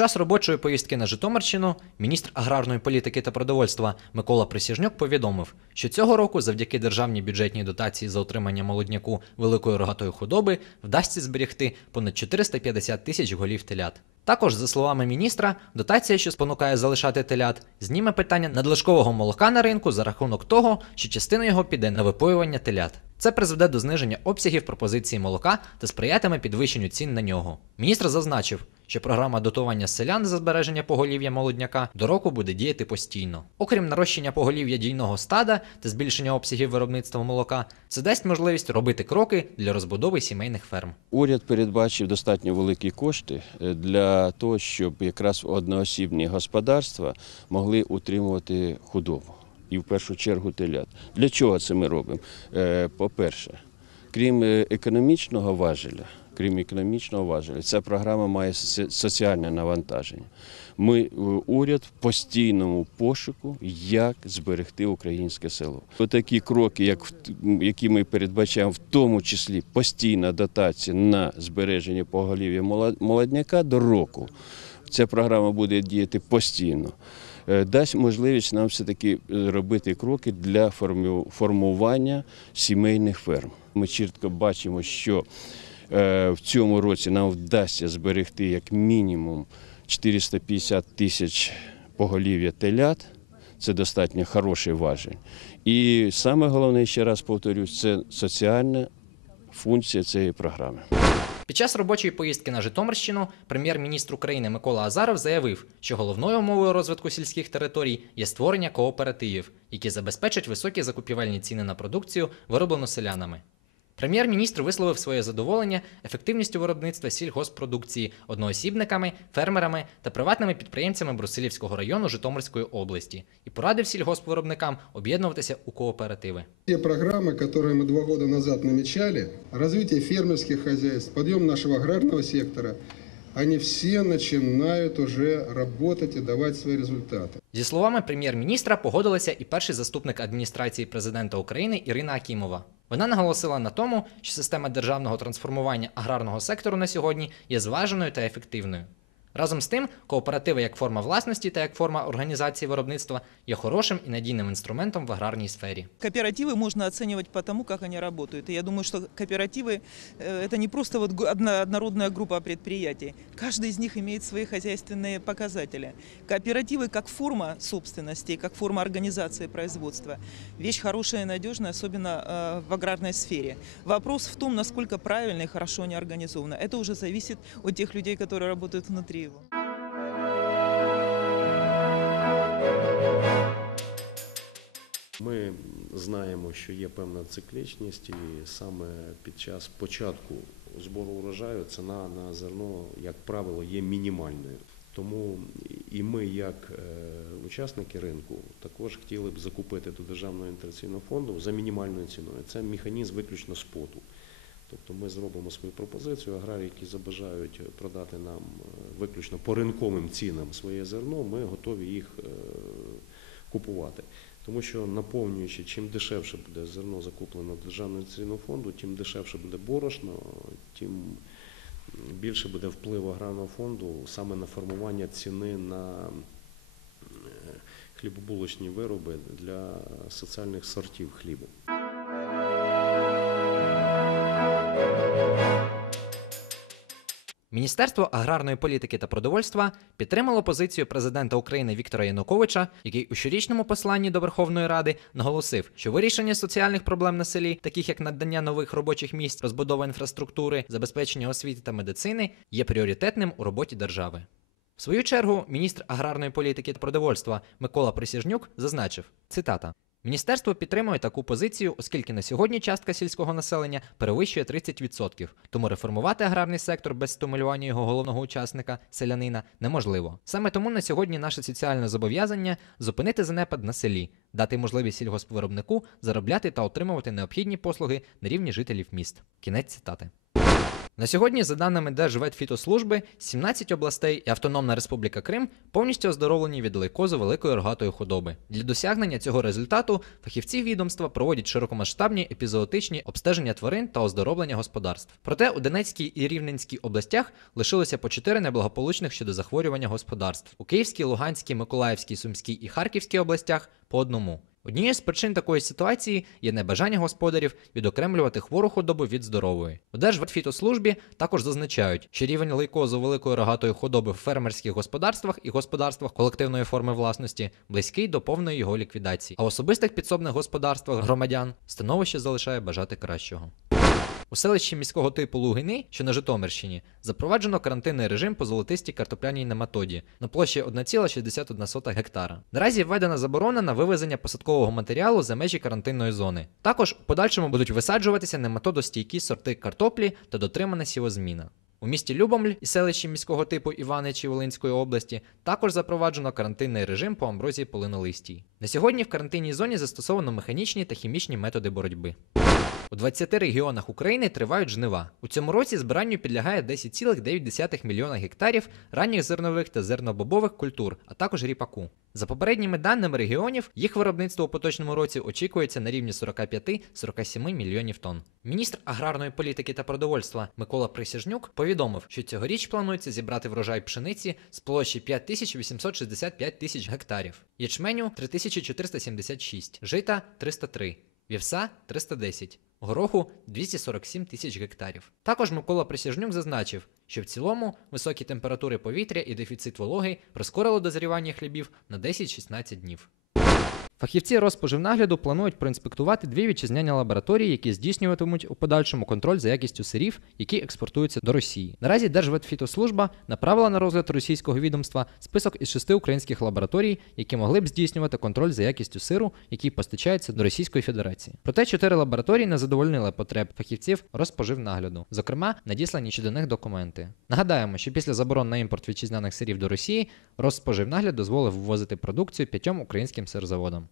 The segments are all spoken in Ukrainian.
Час робочої поїздки на Житомирщину міністр аграрної політики та продовольства Микола Присяжнюк повідомив, що цього року, завдяки державній бюджетній дотації за утримання молодняку великої рогатої худоби, вдасться зберегти понад 450 тисяч голів телят. Також, за словами міністра, дотація, що спонукає залишати телят, зніме питання надлишкового молока на ринку за рахунок того, що частина його піде на випоювання телят. Це призведе до зниження обсягів пропозиції молока та сприятиме підвищенню цін на нього. Міністр зазначив, що програма дотування селян за збереження поголів'я молодняка до року буде діяти постійно. Окрім нарощення поголів'я дійного стада та збільшення обсягів виробництва молока, це дасть можливість робити кроки для розбудови сімейних ферм. Уряд передбачив достатньо великі кошти е, для того, щоб якраз одноосібні господарства могли утримувати худобу. І в першу чергу телят. Для чого це ми робимо? Е, По-перше, крім е, економічного важеля, крім економічного важеля, ця програма має соціальне навантаження. Ми, е, уряд в постійному пошуку, як зберегти українське село. Такі кроки, як які ми передбачаємо, в тому числі постійна дотація на збереження поголів'я молодняка до року. Ця програма буде діяти постійно. Е, Дасть можливість нам все-таки е, робити кроки для формування сімейних ферм. Ми чітко бачимо, що е, в цьому році нам вдасться зберегти як мінімум 450 тисяч поголів'я телят. Це достатньо хороший важіль. І саме головне, ще раз повторюсь, це соціальна функція цієї програми. Під час робочої поїздки на Житомирщину прем'єр-міністр України Микола Азаров заявив, що головною умовою розвитку сільських територій є створення кооперативів, які забезпечать високі закупівельні ціни на продукцію, вироблену селянами. Прем'єр-міністр висловив своє задоволення ефективністю виробництва сільгоспродукції одноосібниками, фермерами та приватними підприємцями Брусилівського району Житомирської області і порадив сільгоспвиробникам об'єднуватися у кооперативи. Те программы, которые мы два года назад намечали, развитие фермерских хозяйств, подъем нашего аграрного сектора, они все начинают уже работать и давать свои результаты. Зі словами прем'єр-міністра погодилася і перший заступник адміністрації президента України Ірина Акімова. Вона наголосила на тому, що система державного трансформування аграрного сектору на сьогодні є зваженою та ефективною. Разом з тим, кооперативи як форма власності та як форма організації виробництва є хорошим і надійним інструментом в аграрній сфері. Кооперативы можно оценивать по тому, как они работают. И я думаю, что кооперативы э, это не просто вот гу- одна- однородная группа предприятий. Каждый из них имеет свои хозяйственные показатели. Кооперативы как форма собственности, как форма организации производства. Вещь хорошая и надежная, особенно э, в аграрной сфере. Вопрос в том, насколько правильно и хорошо они организованы. Это уже зависит от тех людей, которые работают внутри его. Ми знаємо, що є певна циклічність, і саме під час початку збору урожаю ціна на зерно, як правило, є мінімальною. Тому і ми, як е, учасники ринку, також хотіли б закупити до Державного інтерційного фонду за мінімальною ціною. Це механізм виключно споту. Тобто ми зробимо свою пропозицію, аграрії, які забажають продати нам е, виключно по ринковим цінам своє зерно, ми готові їх е, купувати. Тому що наповнюючи, чим дешевше буде зерно закуплено Державного інвестиційного фонду, тим дешевше буде борошно, тим більше буде вплив аграрного фонду саме на формування ціни на е, хлібобулочні вироби для соціальних сортів хлібу. Міністерство аграрної політики та продовольства підтримало позицію президента України Віктора Януковича, який у щорічному посланні до Верховної Ради наголосив, що вирішення соціальних проблем на селі, таких як надання нових робочих місць, розбудова інфраструктури, забезпечення освіти та медицини, є пріоритетним у роботі держави. В свою чергу, міністр аграрної політики та продовольства Микола Присяжнюк зазначив: цитата. Міністерство підтримує таку позицію, оскільки на сьогодні частка сільського населення перевищує 30%, тому реформувати аграрний сектор без стимулювання його головного учасника селянина неможливо. Саме тому на сьогодні наше соціальне зобов'язання зупинити занепад на селі, дати можливість сільгоспвиробнику заробляти та отримувати необхідні послуги на рівні жителів міст. Кінець цитати. На сьогодні, за даними Держветфітослужби, 17 областей і Автономна Республіка Крим повністю оздоровлені від лейкозу великої рогатої худоби. Для досягнення цього результату фахівці відомства проводять широкомасштабні епізоотичні обстеження тварин та оздоровлення господарств. Проте у Донецькій і Рівненській областях лишилося по чотири неблагополучних щодо захворювання господарств. У Київській, Луганській, Миколаївській, Сумській і Харківській областях по одному. Однією з причин такої ситуації є небажання господарів відокремлювати хвору худобу від здорової. У Держветфітослужбі також зазначають, що рівень лейкозу великої рогатої худоби в фермерських господарствах і господарствах колективної форми власності близький до повної його ліквідації. А в особистих підсобних господарствах громадян становище залишає бажати кращого. У селищі міського типу Лугини, що на Житомирщині, запроваджено карантинний режим по золотистій картопляній нематоді на площі 1,61 гектара. Наразі введена заборона на вивезення посадкового матеріалу за межі карантинної зони. Також у подальшому будуть висаджуватися нематодостійкі сорти картоплі та дотримана сівозміна. У місті Любомль і селищі міського типу Іваничі Волинської області також запроваджено карантинний режим по амброзії полинолистій. На сьогодні в карантинній зоні застосовано механічні та хімічні методи боротьби. У 20 регіонах України тривають жнива. У цьому році збиранню підлягає 10,9 мільйона гектарів ранніх зернових та зернобобових культур, а також ріпаку. За попередніми даними регіонів, їх виробництво у поточному році очікується на рівні 45-47 мільйонів тонн. Міністр аграрної політики та продовольства Микола Присяжнюк повідомив, що цьогоріч планується зібрати врожай пшениці з площі 5865 тисяч гектарів, ячменю 3476, жита 303, вівса 310, гороху 247 тисяч гектарів. Також Микола Присяжнюк зазначив, що в цілому високі температури повітря і дефіцит вологи прискорили дозрівання хлібів на 10-16 днів. Фахівці Розпоживнагляду планують проінспектувати дві вітчизняні лабораторії, які здійснюватимуть у подальшому контроль за якістю сирів, які експортуються до Росії. Наразі Держветфітослужба направила на розгляд російського відомства список із шести українських лабораторій, які могли б здійснювати контроль за якістю сиру, який постачається до Російської Федерації. Проте чотири лабораторії не задовольнили потреб фахівців Розпоживнагляду, зокрема, надіслані щодо них документи. Нагадаємо, що після заборон на імпорт вітчизняних сирів до Росії Розпоживнагляд дозволив ввозити продукцію п'ятьом українським сирзаводам.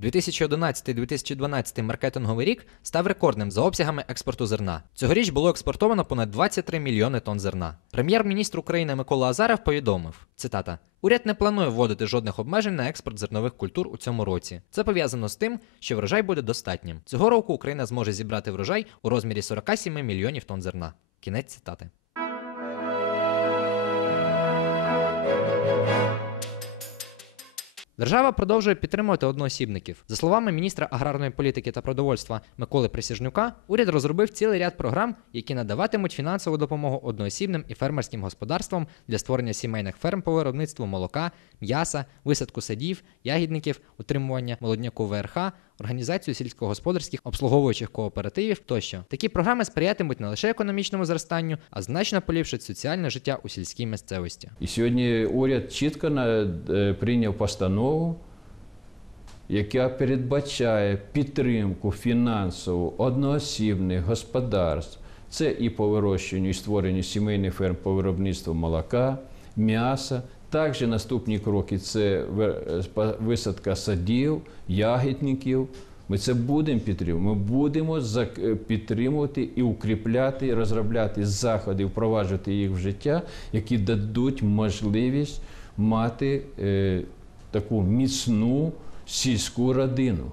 2011-2012 маркетинговий рік став рекордним за обсягами експорту зерна. Цьогоріч було експортовано понад 23 мільйони тонн зерна. Прем'єр-міністр України Микола Азаров повідомив: цитата: Уряд не планує вводити жодних обмежень на експорт зернових культур у цьому році. Це пов'язано з тим, що врожай буде достатнім. Цього року Україна зможе зібрати врожай у розмірі 47 мільйонів тонн зерна. Кінець цитати. Держава продовжує підтримувати одноосібників. За словами міністра аграрної політики та продовольства Миколи Присяжнюка, уряд розробив цілий ряд програм, які надаватимуть фінансову допомогу одноосібним і фермерським господарствам для створення сімейних ферм по виробництву молока, м'яса, висадку садів, ягідників, утримування молодняку ВРХ, організацію сільськогосподарських обслуговуючих кооперативів тощо. Такі програми сприятимуть не лише економічному зростанню, а значно поліпшать соціальне життя у сільській місцевості. І сьогодні уряд чітко е, прийняв постанову, яка передбачає підтримку фінансову одноосібних господарств. Це і по вирощуванню і створенню сімейних ферм по виробництву молока, м'яса. Також наступні кроки це е, висадка садів, ягідників. Ми це будемо підтримувати. Ми будемо е, підтримувати і укріпляти, розробляти заходи, впроваджувати їх в життя, які дадуть можливість мати е, таку міцну сільську родину.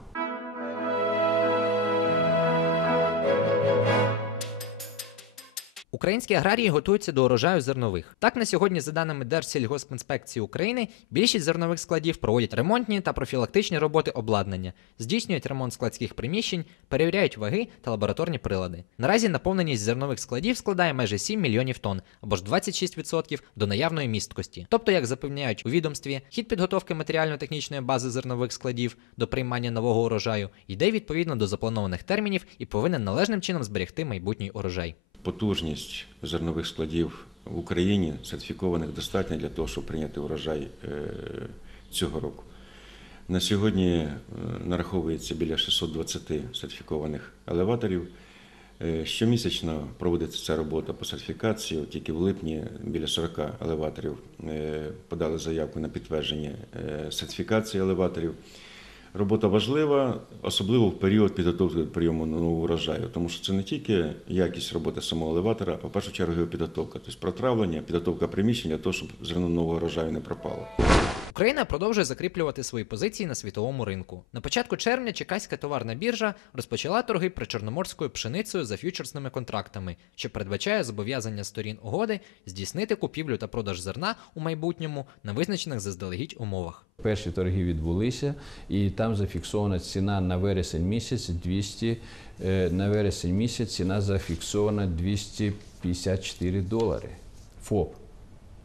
Українські аграрії готуються до урожаю зернових. Так на сьогодні, за даними Держсільгоспінспекції України, більшість зернових складів проводять ремонтні та профілактичні роботи обладнання, здійснюють ремонт складських приміщень, перевіряють ваги та лабораторні прилади. Наразі наповненість зернових складів складає майже 7 мільйонів тонн або ж 26% до наявної місткості. Тобто, як запевняють у відомстві, хід підготовки матеріально-технічної бази зернових складів до приймання нового урожаю йде відповідно до запланованих термінів і повинен належним чином зберегти майбутній урожай. Потужність зернових складів в Україні сертифікованих достатньо для того, щоб прийняти урожай е, цього року. На сьогодні е, нараховується біля 620 сертифікованих елеваторів. Е, Щомісячно проводиться ця робота по сертифікації. Тільки в липні біля 40 елеваторів подали заявку на підтвердження сертифікації елеваторів. Робота важлива, особливо в період підготовки до прийому нового урожаю, тому що це не тільки якість роботи самого елеватора, а в першу чергу його підготовка, тобто протравлення, підготовка приміщень то щоб зерно нового урожаю не пропало. Україна продовжує закріплювати свої позиції на світовому ринку. На початку червня Чекаська товарна біржа розпочала торги причорноморською пшеницею за ф'ючерсними контрактами, що передбачає зобов'язання сторін угоди здійснити купівлю та продаж зерна у майбутньому на визначених заздалегідь умовах. Перші торги відбулися, і там зафіксована ціна на вересень місяць 200, е, на вересень місяць ціна зафіксована 254 долари. ФОП.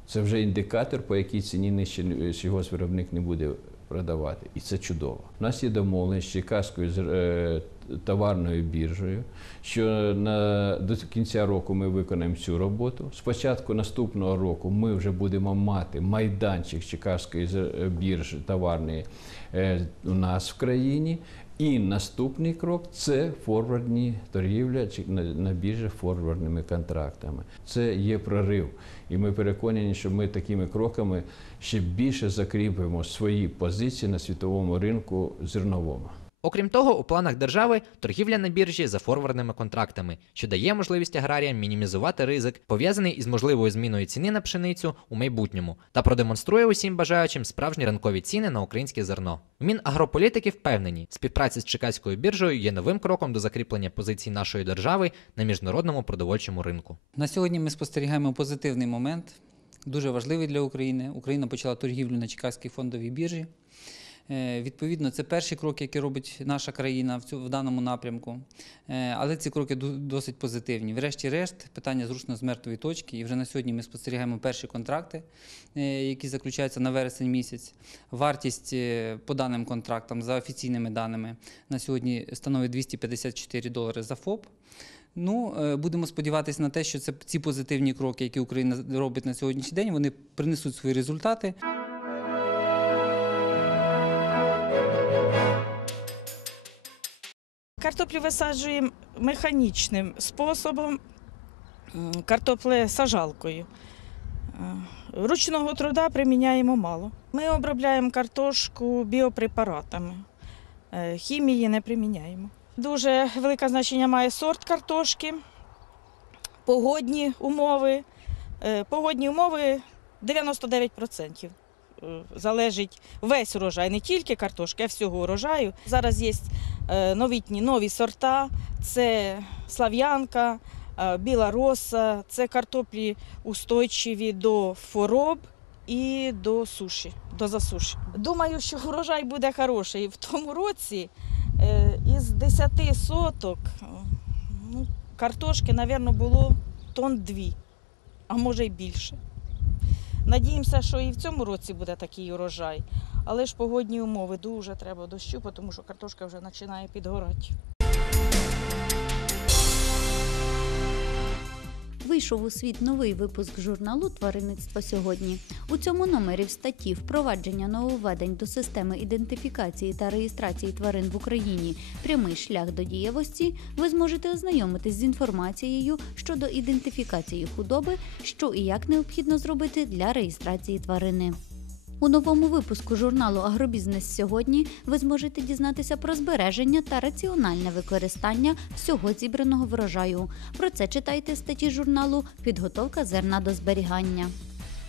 Це вже індикатор, по якій ціні нижче е, сільгоспвиробник не буде продавати. І це чудово. У нас є домовленість з Чекаською зр- е, товарною біржею, що на, до кінця року ми виконаємо цю роботу. З початку наступного року ми вже будемо мати майданчик Чекаської зр- е, біржі товарної у нас в країні. І наступний крок це форвардні торгівля чи на, біржі форвардними контрактами. Це є прорив. І ми переконані, що ми такими кроками ще більше закріпимо свої позиції на світовому ринку зерновому. Окрім того, у планах держави торгівля на біржі за форвардними контрактами, що дає можливість аграріям мінімізувати ризик, пов'язаний із можливою зміною ціни на пшеницю у майбутньому, та продемонструє усім бажаючим справжні ринкові ціни на українське зерно. Мінагрополітики впевнені, співпраця з Чекаською біржею є новим кроком до закріплення позицій нашої держави на міжнародному продовольчому ринку. На сьогодні ми спостерігаємо позитивний момент, дуже важливий для України. Україна почала торгівлю на Чекаській фондовій біржі. Е, Відповідно, це перший крок, який робить наша країна в, цю, в даному напрямку. Е, Але ці кроки досить позитивні. Врешті-решт, питання зрушено з мертвої точки. І вже на сьогодні ми спостерігаємо перші контракти, е, які заключаються на вересень місяць. Вартість по даним контрактам за офіційними даними на сьогодні становить 254 долари за ФОП. Ну, будемо сподіватися на те, що це ці позитивні кроки, які Україна робить на сьогоднішній день, вони принесуть свої результати. Картоплю висаджуємо механічним способом, м, картоплесажалкою. Е, Ручного труда приміняємо мало. Ми обробляємо картошку біопрепаратами. Е, Хімії не приміняємо. Дуже велике значення має сорт картошки, погодні умови. Е, Погодні умови 99%. Е, Залежить весь урожай, не тільки картошки, а всього урожаю. Зараз є е, новітні нові сорта. Це слав'янка, е, біла роса, це картоплі устойчиві до хвороб і до суші, до засуші. Думаю, що урожай буде хороший. В тому році із 10 соток ну, картошки, мабуть, було тонн дві, а може й більше. Надіємося, що і в цьому році буде такий урожай. Але ж погодні умови дуже треба дощу, тому що картошка вже починає підгорати. Вийшов у світ новий випуск журналу Тваринництво сьогодні. У цьому номері в статті впровадження нововведень до системи ідентифікації та реєстрації тварин в Україні прямий шлях до дієвості. Ви зможете ознайомитись з інформацією щодо ідентифікації худоби, що і як необхідно зробити для реєстрації тварини. У новому випуску журналу Агробізнес сьогодні ви зможете дізнатися про збереження та раціональне використання всього зібраного врожаю. Про це читайте статті журналу Підготовка зерна до зберігання.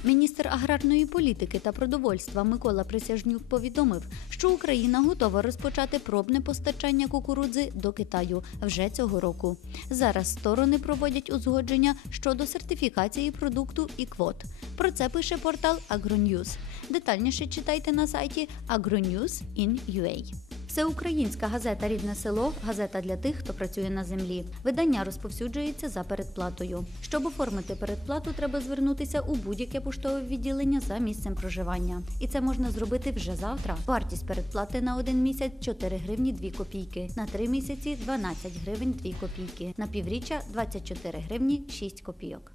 Міністр аграрної політики та продовольства Микола Присяжнюк повідомив, що Україна готова розпочати пробне постачання кукурудзи до Китаю вже цього року. Зараз сторони проводять узгодження щодо сертифікації продукту і квот. Про це пише портал AgroNews. Детальніше читайте на сайті agronews.in.ua. Всеукраїнська газета Рідне село газета для тих, хто працює на землі. Видання розповсюджується за передплатою. Щоб оформити передплату, треба звернутися у будь-яке поштове відділення за місцем проживання. І це можна зробити вже завтра. Вартість передплати на один місяць 4 гривні 2 копійки, на 3 місяці 12 гривень 2 копійки, на півріччя 24 гривні 6 копійок.